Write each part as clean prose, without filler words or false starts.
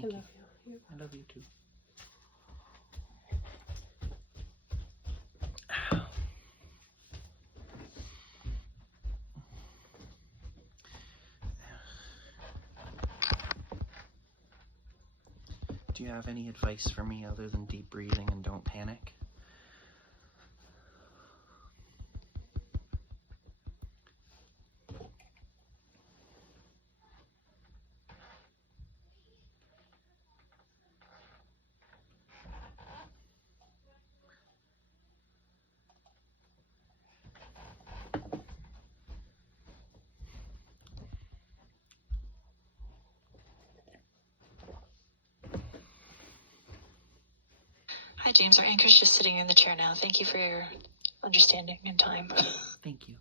Thank I you. love you. I love you too. Do you have any advice for me other than deep breathing and don't panic? Hi, James. Our anchor's just sitting in the chair now. Thank you for your understanding and time. Thank you.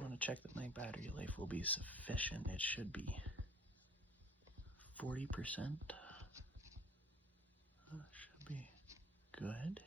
I want to check that my battery life will be sufficient. It should be 40%. Should be good.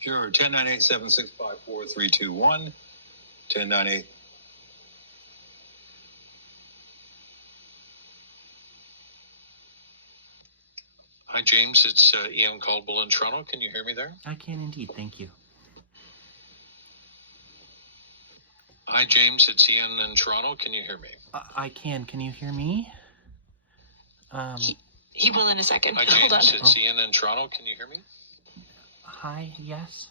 Sure, 1098-765-4321, 1098. Hi, James. It's Ian Caldwell in Toronto. Can you hear me there? I can indeed, thank you. Hi, James. It's Ian in Toronto. Can you hear me? I can. Can you hear me? He will in a second. Hi, Hold on. James. It's Ian in Toronto. Can you hear me? Hi, yes.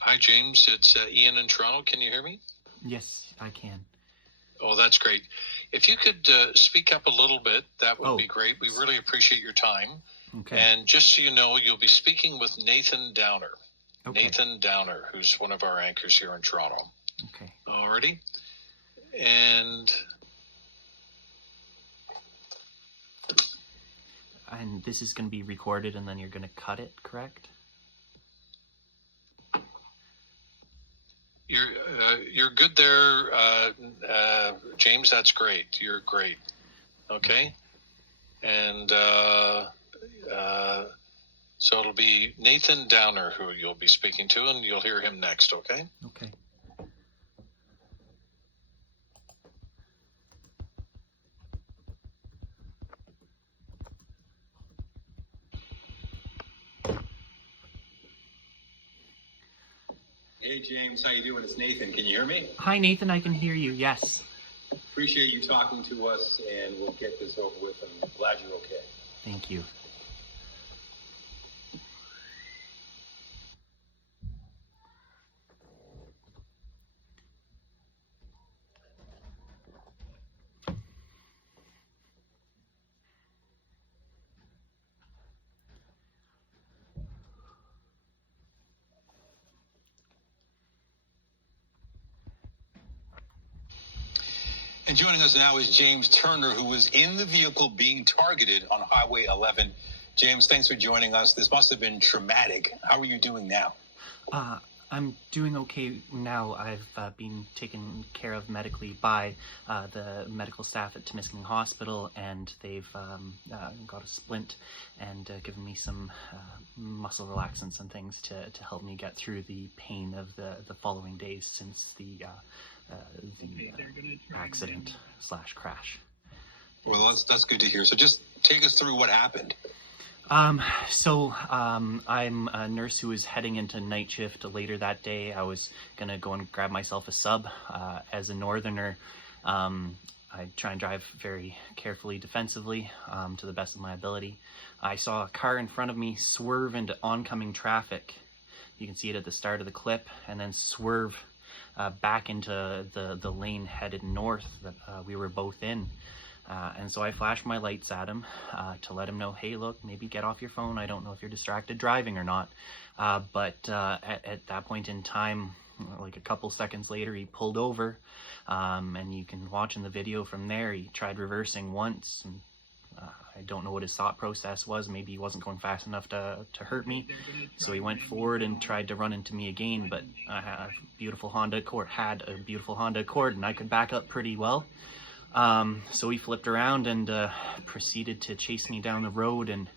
Hi, James. It's Ian in Toronto. Can you hear me? Yes, I can. Oh, that's great. If you could speak up a little bit, that would be great. We really appreciate your time. Okay. And just so you know, you'll be speaking with Nathan Downer. Okay. Nathan Downer, who's one of our anchors here in Toronto. Okay. Alrighty. And this is going to be recorded and then you're going to cut it, correct? you're good there, James. That's great. You're great. Okay. And so it'll be Nathan Downer who you'll be speaking to, and you'll hear him next. Okay. Okay. Hey, James. How you doing? It's Nathan. Can you hear me? Hi, Nathan. I can hear you. Yes. Appreciate you talking to us, and we'll get this over with. I'm glad you're okay. Thank you. And joining us now is James Turner, who was in the vehicle being targeted on Highway 11. James, thanks for joining us. This must have been traumatic. How are you doing now? I'm doing okay now. I've been taken care of medically by the medical staff at Timiskaming Hospital, and they've got a splint and given me some muscle relaxants and things to help me get through the pain of the following days since the accident / crash. Well, that's good to hear. So just take us through what happened. I'm a nurse who was heading into night shift later that day. I was gonna go and grab myself a sub. As a northerner, I try and drive very carefully, defensively, to the best of my ability. I saw a car in front of me swerve into oncoming traffic. You can see it at the start of the clip, and then swerve back into the lane headed north that we were both in. And so I flashed my lights at him to let him know, hey, look, maybe get off your phone. I don't know if you're distracted driving or not. But at that point in time, like a couple seconds later, he pulled over. And you can watch in the video from there, he tried reversing once. And I don't know what his thought process was. Maybe he wasn't going fast enough to hurt me. So he went forward and tried to run into me again. But I had a beautiful Honda Accord, and I could back up pretty well. So he flipped around and proceeded to chase me down the road and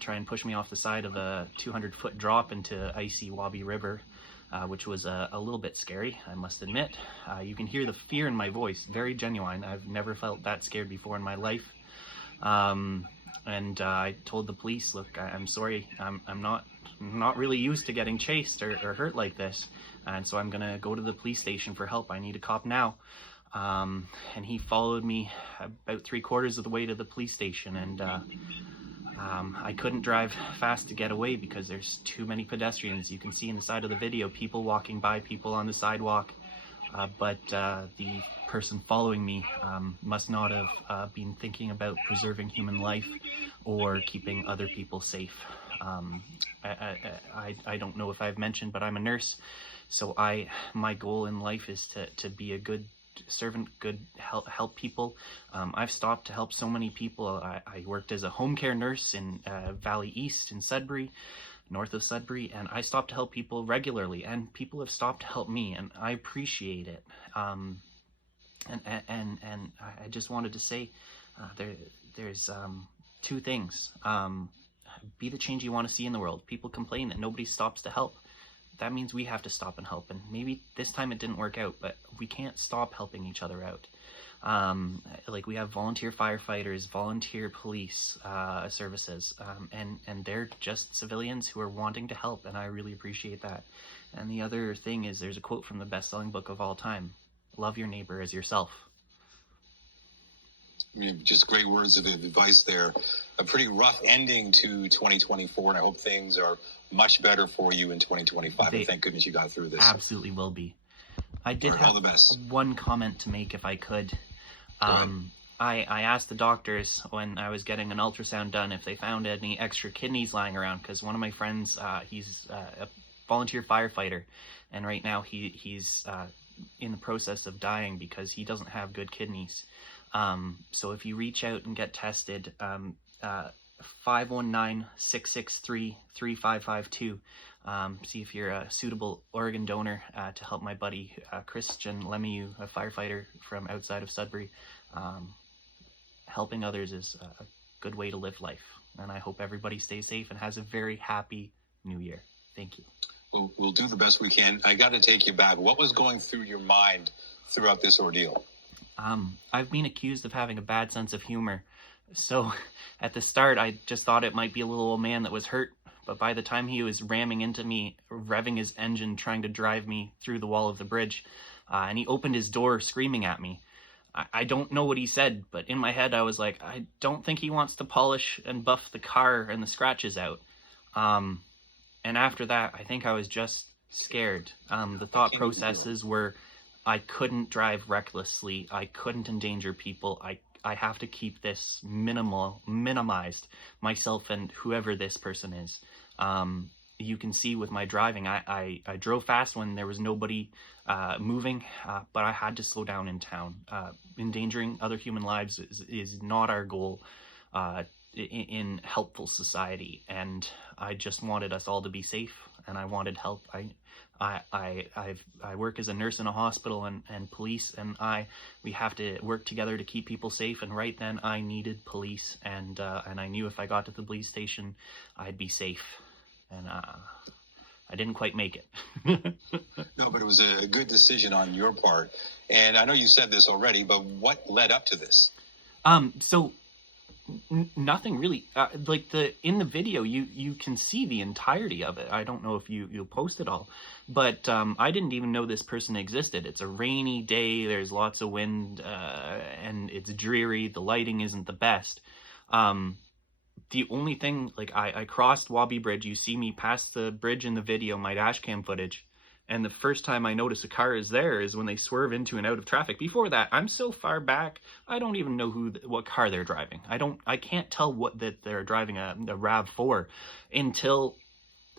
try and push me off the side of a 200-foot drop into icy Wabi River, which was a little bit scary, I must admit. You can hear the fear in my voice, very genuine. I've never felt that scared before in my life. And I told the police, look, I'm sorry, I'm not really used to getting chased or hurt like this, and so I'm gonna go to the police station for help. I need a cop now. And he followed me about 3/4 of the way to the police station, and I couldn't drive fast to get away because there's too many pedestrians. You can see in the side of the video people walking by, people on the sidewalk, but the person following me must not have been thinking about preserving human life or keeping other people safe. I don't know if I've mentioned, but I'm a nurse, so my goal in life is to be a good servant, help people. I've stopped to help so many people. I worked as a home care nurse in Valley East in Sudbury, north of Sudbury, and I stopped to help people regularly, and people have stopped to help me, and I appreciate it. And I just wanted to say there's two things. Be the change you want to see in the world. People complain that nobody stops to help. That means we have to stop and help, and maybe this time it didn't work out, but we can't stop helping each other out. Like, we have volunteer firefighters, volunteer police services, and they're just civilians who are wanting to help, and I really appreciate that. And the other thing is, there's a quote from the best-selling book of all time: love your neighbor as yourself. I mean, just great words of advice there. A pretty rough ending to 2024, and I hope things are much better for you in 2025. And thank goodness you got through this. Absolutely will be. I did have all the best. One comment to make, if I could. I asked the doctors when I was getting an ultrasound done if they found any extra kidneys lying around, because one of my friends, he's a volunteer firefighter, and right now he's in the process of dying because he doesn't have good kidneys. So if you reach out and get tested, 519-663-3552. See if you're a suitable organ donor to help my buddy Christian Lemieux, a firefighter from outside of Sudbury. Helping others is a good way to live life, and I hope everybody stays safe and has a very happy New Year. Thank you. We'll do the best we can. I got to take you back. What was going through your mind throughout this ordeal? I've been accused of having a bad sense of humor. So at the start, I just thought it might be a little old man that was hurt. But by the time he was ramming into me, revving his engine, trying to drive me through the wall of the bridge, and he opened his door screaming at me. I don't know what he said, but in my head I was like, I don't think he wants to polish and buff the car and the scratches out. And after that, I think I was just scared. The thought processes were, I couldn't drive recklessly. I couldn't endanger people. I have to keep this minimized, myself and whoever this person is. you can see with my driving, I drove fast when there was nobody moving, but I had to slow down in town. Endangering other human lives is not our goal in helpful society, and I just wanted us all to be safe, and I wanted help. I work as a nurse in a hospital, and police and we have to work together to keep people safe, and right then I needed police, and I knew if I got to the police station I'd be safe, and I didn't quite make it. No, but it was a good decision on your part. And I know you said this already, but what led up to this? So nothing really. Like in the video, you can see the entirety of it. I don't know if you'll post it all, but I didn't even know this person existed. It's a rainy day. There's lots of wind, and it's dreary. The lighting isn't the best. The only thing, like, I crossed Wabi Bridge. You see me pass the bridge in the video, my dash cam footage. And the first time I notice a car is there is when they swerve into and out of traffic. Before that, I'm so far back, I don't even know what car they're driving. I can't tell that they're driving a RAV4 until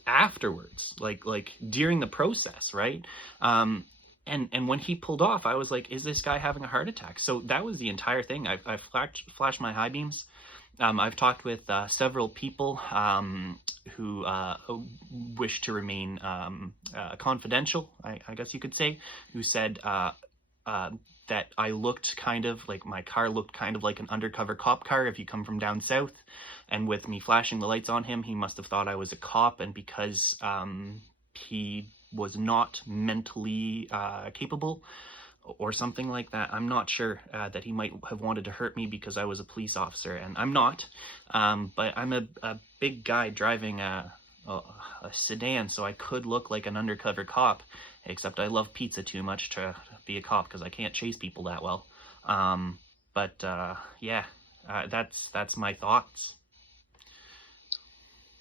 afterwards, like during the process, right? And when he pulled off, I was like, is this guy having a heart attack? So that was the entire thing. I flashed my high beams. I've talked with several people who wish to remain confidential, I guess you could say, who said that I looked kind of like, my car looked kind of like an undercover cop car if you come from down south. And with me flashing the lights on him, he must have thought I was a cop. And because he was not mentally capable, or something like that, I'm not sure, that he might have wanted to hurt me because I was a police officer, and I'm not. But I'm a big guy driving a sedan, so I could look like an undercover cop, except I love pizza too much to be a cop because I can't chase people that well. Yeah, that's my thoughts.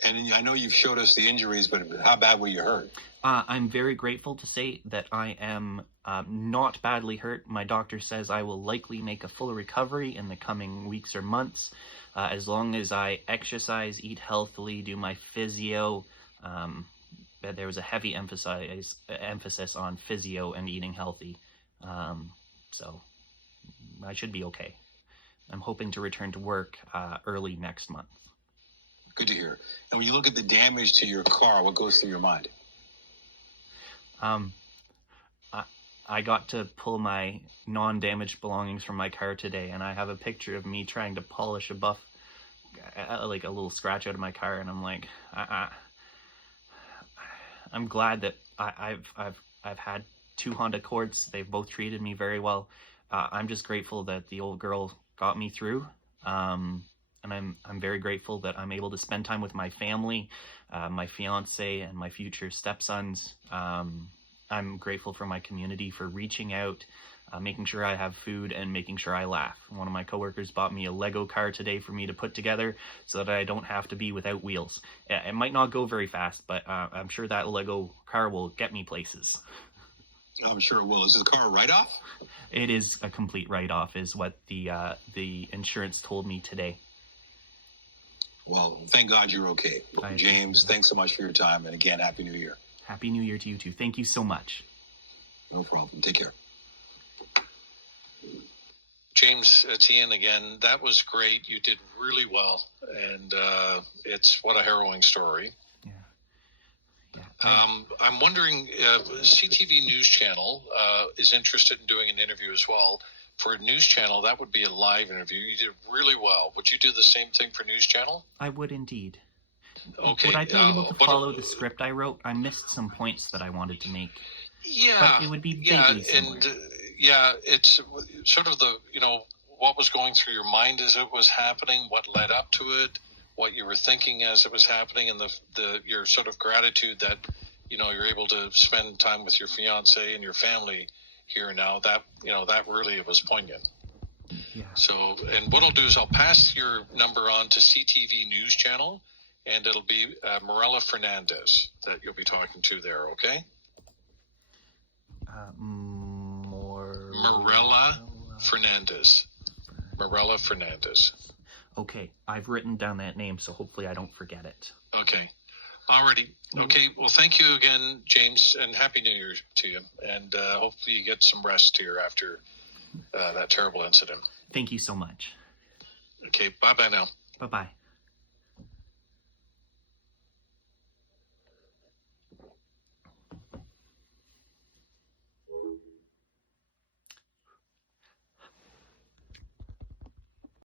And I know you've showed us the injuries, but how bad were you hurt? I'm very grateful to say that I am not badly hurt. My doctor says I will likely make a full recovery in the coming weeks or months, as long as I exercise, eat healthily, do my physio. There was a heavy emphasis on physio and eating healthy. So I should be okay. I'm hoping to return to work early next month. Good to hear. And when you look at the damage to your car, what goes through your mind? I got to pull my non-damaged belongings from my car today, and I have a picture of me trying to polish a buff, like a little scratch out of my car, and I'm like, I'm glad that I've had 2 Honda Accords. They've both treated me very well. I'm just grateful that the old girl got me through. And I'm very grateful that I'm able to spend time with my family, my fiance, and my future stepsons. I'm grateful for my community for reaching out, making sure I have food, and making sure I laugh. One of my coworkers bought me a Lego car today for me to put together so that I don't have to be without wheels. It might not go very fast, but I'm sure that Lego car will get me places. I'm sure it will. Is the car a write-off? It is a complete write-off, is what the insurance told me today. Well, thank God you're okay. James, thanks so much for your time. And again, Happy New Year. Happy New Year to you too. Thank you so much. No problem. Take care. James, it's Ian again. That was great. You did really well. And it's what a harrowing story. Yeah. I'm wondering, CTV News Channel is interested in doing an interview as well. For a news channel, that would be a live interview. You did really well. Would you do the same thing for News Channel? I would indeed. Okay. Would I be able to follow the script I wrote? I missed some points that I wanted to make. Yeah. But it would be vaguely similar. And it's sort of what was going through your mind as it was happening, what led up to it, what you were thinking as it was happening, and your sort of gratitude that, you're able to spend time with your fiance and your family here now. That really was poignant. Yeah. So, and what I'll do is I'll pass your number on to CTV News Channel, and it'll be Morella Fernandez that you'll be talking to there, okay? Morella Fernandez. Morella Fernandez. Okay, I've written down that name, so hopefully I don't forget it. Okay. Alrighty. Okay. Well, thank you again, James, and Happy New Year to you. And hopefully you get some rest here after that terrible incident. Thank you so much. Okay. Bye-bye now. Bye-bye.